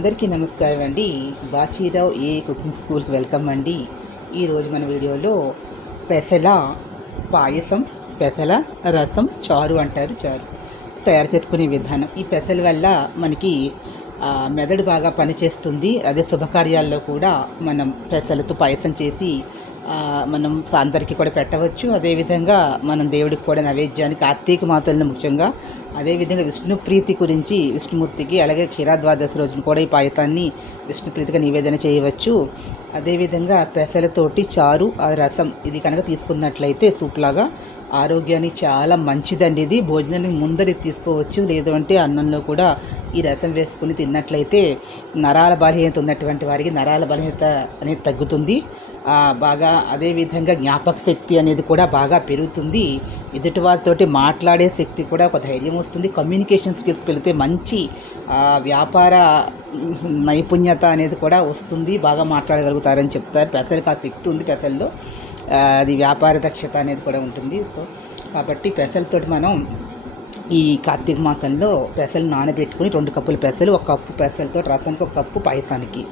అందరికీ నమస్కారం అండి. బాచీరావు ఏ కుకింగ్ స్కూల్కి వెల్కమ్ అండి. ఈరోజు మన వీడియోలో పెసల పాయసం పెసల రసం చారు అంటారు చారు తయారు చేసుకునే విధానం. ఈ పెసల వల్ల మనకి మెదడు బాగా పనిచేస్తుంది. అదే శుభకార్యాల్లో కూడా మనం పెసలతో పాయసం చేసి మనం అందరికీ కూడా పెట్టవచ్చు. అదేవిధంగా మనం దేవుడికి కూడా నైవేద్యానికి కార్తీక మాతలను ముఖ్యంగా అదేవిధంగా విష్ణు ప్రీతి గురించి విష్ణుమూర్తికి అలాగే క్షీరాద్వాదశి రోజున కూడా ఈ పాయసాన్ని విష్ణు ప్రీతిగా నివేదన చేయవచ్చు. అదేవిధంగా పెసలతోటి చారు ఆ రసం ఇది కనుక తీసుకున్నట్లయితే సూప్లాగా ఆరోగ్యానికి చాలా మంచిదండి ఇది. భోజనానికి ముందరి తీసుకోవచ్చు. లేదు అంటే అన్నంలో కూడా ఈ రసం వేసుకుని తిన్నట్లయితే నరాల బలహీనత ఉన్నటువంటి వారికి నరాల బలహీనత అనేది తగ్గుతుంది. బాగా అదేవిధంగా జ్ఞాపక శక్తి అనేది కూడా బాగా పెరుగుతుంది. ఎదుటి వారితోటి మాట్లాడే శక్తి కూడా ఒక ధైర్యం వస్తుంది. కమ్యూనికేషన్ స్కిల్స్ పెరిగితే మంచి వ్యాపార నైపుణ్యత అనేది కూడా వస్తుంది. బాగా మాట్లాడగలుగుతారని చెప్తారు. పెసలకు ఆ శక్తి ఉంది పెసల్లో. అది వ్యాపార దక్షత అనేది కూడా ఉంటుంది. సో కాబట్టి పెసలతోటి మనం ఈ కార్తీక మాసంలో పెసలు నానబెట్టుకుని రెండు కప్పుల పెసలు ఒక కప్పు పెసలతో రసానికి ఒక కప్పు పాయసానికి.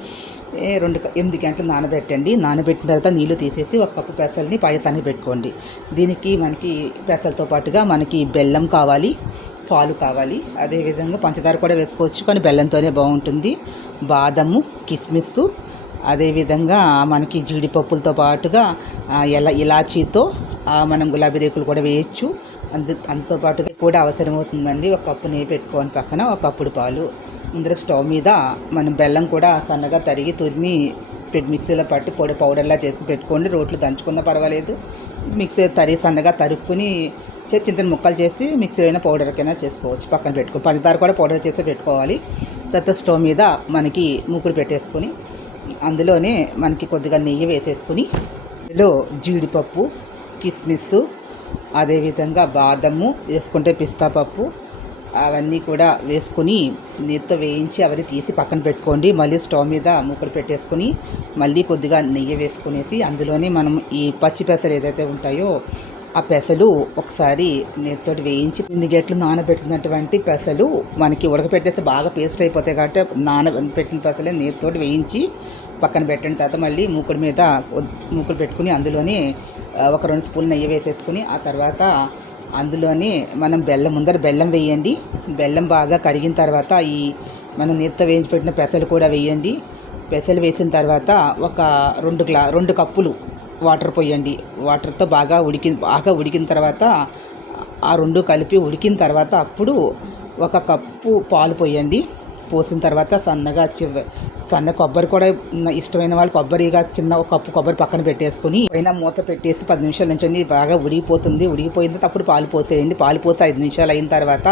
రెండు ఎనిమిది గంటలు నానబెట్టండి. నానబెట్టిన తర్వాత నీళ్ళు తీసేసి ఒక కప్పు పెసల్ని పాయసానికి పెట్టుకోండి. దీనికి మనకి పెసలతో పాటుగా మనకి బెల్లం కావాలి పాలు కావాలి. అదేవిధంగా పంచదార కూడా వేసుకోవచ్చు కానీ బెల్లంతోనే బాగుంటుంది. బాదము కిస్మిస్ అదేవిధంగా మనకి జీడిపప్పులతో పాటుగా ఎలా ఇలాచీతో మనం గులాబీ రేకులు కూడా వేయచ్చు. అంత అంతో పాటుగా కూడా అవసరమవుతుందండి. ఒక కప్పు నెయ్యి పెట్టుకోండి పక్కన ఒక కప్పుడు పాలు. ముందర స్టవ్ మీద మనం బెల్లం కూడా సన్నగా తరిగి తురిమి పెట్టి మిక్సీలో పట్టి పొడి పౌడర్లా చేసి పెట్టుకోండి. రోట్లు దంచుకున్నా పర్వాలేదు. మిక్సీ తరిగి సన్నగా తరుక్కుని చిన్న చిన్న ముక్కలు చేసి మిక్సీ అయినా పౌడర్కైనా చేసుకోవచ్చు. పక్కన పెట్టుకో పంచదార కూడా పౌడర్ చేసి పెట్టుకోవాలి. తర్వాత స్టవ్ మీద మనకి మూకుడు పెట్టేసుకొని అందులోనే మనకి కొద్దిగా నెయ్యి వేసేసుకుని ఇందులో జీడిపప్పు కిస్మిస్ అదేవిధంగా బాదము వేసుకుంటే పిస్తా పప్పు అవన్నీ కూడా వేసుకుని నీటితో వేయించి అవన్నీ తీసి పక్కన పెట్టుకోండి. మళ్ళీ స్టవ్ మీద మూకుడు పెట్టేసుకుని మళ్ళీ కొద్దిగా నెయ్యి వేసుకునేసి అందులోనే మనం ఈ పచ్చి పెసలు ఏదైతే ఉంటాయో ఆ పెసలు ఒకసారి నేతితోటి వేయించి ఎనిమిది గెట్లు నానబెట్టినటువంటి పెసలు మనకి ఉడకపెట్టేస్తే బాగా పేస్ట్ అయిపోతాయి కాబట్టి నానబెట్టిన పెసలే నేతితోటి వేయించి పక్కన పెట్టిన తర్వాత మళ్ళీ మూకుడు మీద మూకుడు పెట్టుకుని అందులోనే ఒక రెండు స్పూన్లు నెయ్యి వేసేసుకుని ఆ తర్వాత అందులోనే మనం బెల్లం ముందర బెల్లం వేయండి. బెల్లం బాగా కరిగిన తర్వాత ఈ మనం నీటితో వేయించి పెట్టిన పెసలు కూడా వేయండి. పెసలు వేసిన తర్వాత ఒక రెండు గ్లా రెండు కప్పులు వాటర్ పోయండి. వాటర్తో బాగా ఉడికి బాగా ఉడికిన తర్వాత ఆ రెండు కలిపి ఉడికిన తర్వాత అప్పుడు ఒక కప్పు పాలు పోయండి. పోసిన తర్వాత సన్నగా చివ సన్న కొబ్బరి కూడా ఇష్టమైన వాళ్ళు కొబ్బరిగా చిన్న ఒక కప్పు కొబ్బరి పక్కన పెట్టేసుకుని పైన మూత పెట్టేసి పది నిమిషాల నుంచి బాగా ఉడిగిపోతుంది ఉడిగిపోయింది తర్వాత అప్పుడు పాలు పోసేయండి. పాలు పోతే ఐదు నిమిషాలు అయిన తర్వాత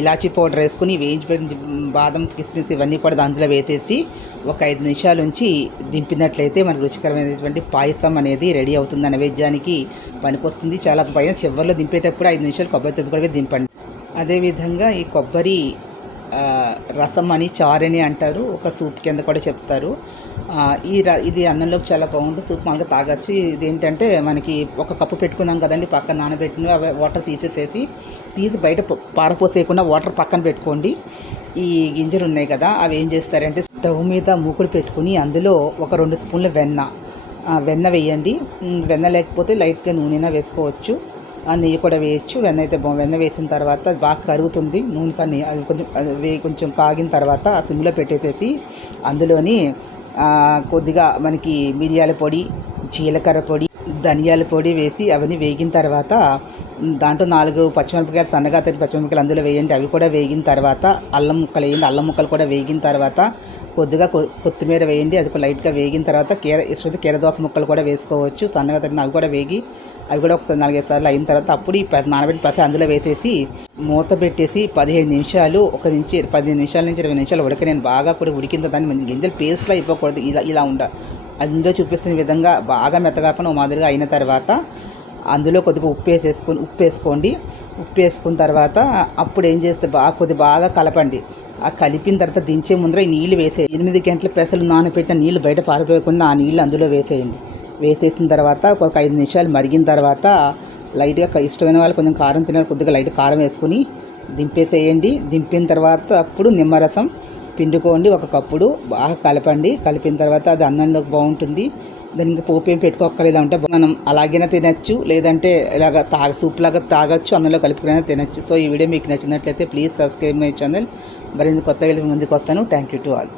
ఇలాచీ పౌడర్ వేసుకుని వేయించి బాదం కిస్మిస్ ఇవన్నీ కూడా దాంట్లో వేసేసి ఒక ఐదు నిమిషాల నుంచి దింపినట్లయితే మనకు రుచికరమైనటువంటి పాయసం అనేది రెడీ అవుతుంది. నైవేద్యానికి పనికొస్తుంది. చాలా పైన చివరిలో దింపేటప్పుడు ఐదు నిమిషాలు కొబ్బరి తుప్పు కూడా దింపండి. అదేవిధంగా ఈ కొబ్బరి రసం అని చారని అంటారు. ఒక సూప్ కింద కూడా చెప్తారు. ఈ ర ఇది అన్నంలోకి చాలా బాగుంటుంది. సూప్ మామూలుగా తాగొచ్చు. ఇది ఏంటంటే మనకి ఒక కప్పు పెట్టుకున్నాం కదండి పక్కన నానబెట్టిన అవి వాటర్ తీసేసేసి తీసి బయట పారపోసేయకుండా వాటర్ పక్కన పెట్టుకోండి. ఈ గింజలు ఉన్నాయి కదా అవి ఏం చేస్తారంటే స్టవ్ మీద మూకుడు పెట్టుకుని అందులో ఒక రెండు స్పూన్ల వెన్న. వెన్న వేయండి. వెన్న లేకపోతే లైట్గా నూనెనా వేసుకోవచ్చు. నెయ్యి కూడా వేయచ్చు. వెన్న అయితే వెన్న వేసిన తర్వాత బాగా కరుగుతుంది. నూనె కానీ అది కొంచెం కొంచెం కాగిన తర్వాత ఆ సిమ్లో పెట్టేసేసి అందులోని కొద్దిగా మనకి మిరియాల పొడి జీలకర్ర పొడి ధనియాల పొడి వేసి అవన్నీ వేగిన తర్వాత దాంట్లో నాలుగు పచ్చిమిరపకాయలు సన్నగా తరిగి పచ్చిమిరపకాయలు అందులో వేయండి. అవి కూడా వేగిన తర్వాత అల్లం ముక్కలు వేయండి. అల్లం ముక్కలు కూడా వేగిన తర్వాత కొద్దిగా కొ- కొత్తిమీర వేయండి. అది లైట్గా వేగిన తర్వాత కీర ఇష్టమైతే కీరదోస ముక్కలు కూడా వేసుకోవచ్చు. సన్నగా తరిగిన అవి కూడా వేగి అవి కూడా ఒక నాలుగైదు సార్లు అయిన తర్వాత అప్పుడు ఈ నానబెట్టి పసి అందులో వేసేసి మూత పెట్టేసి పదిహేను నిమిషాలు ఒక నుంచి పదిహేను నిమిషాల నుంచి ఇరవై నిమిషాలు ఉడక నేను బాగా కూడా ఉడికిన దాన్ని గింజలు పేస్ట్లో అయిపోకూడదు ఇలా ఇలా ఉండ. అందులో చూపిస్తున్న విధంగా బాగా మెత్తగాకుండా ఓ మాదిరిగా అయిన తర్వాత అందులో కొద్దిగా ఉప్పు వేసేసుకొని ఉప్పు వేసుకోండి. ఉప్పు వేసుకున్న తర్వాత అప్పుడు ఏం చేస్తే బాగా కొద్ది బాగా కలపండి. ఆ కలిపిన తర్వాత దించే ముందర ఈ నీళ్ళు వేసేయండి. ఎనిమిది గంటల పెసలు నానబెట్టిన నీళ్ళు బయట పారిపోయకుండా ఆ నీళ్ళు అందులో వేసేయండి. వేసేసిన తర్వాత ఒక ఐదు నిమిషాలు మరిగిన తర్వాత లైట్గా ఇష్టమైన వాళ్ళు కొంచెం కారం తినాలి కొద్దిగా లైట్ కారం వేసుకుని దింపేసేయండి. దింపిన తర్వాత అప్పుడు నిమ్మరసం పిండుకోండి ఒక కప్పుడు బాగా కలపండి. కలిపిన తర్వాత అది అన్నంలోకి బాగుంటుంది. దానికి పోపు ఏం పెట్టుకోక్కర్లేదు అంటే మనం అలాగైనా తినచ్చు లేదంటే ఇలాగ తాగ సూప్ లాగా తాగొచ్చు అన్నంలో కలుపుకునే తినచ్చు. సో ఈ వీడియో మీకు నచ్చినట్లయితే ప్లీజ్ సబ్స్క్రైబ్ మై ఛానల్. మరిన్ని కొత్త వీడియో ముందుకు వస్తాను. Thank you to all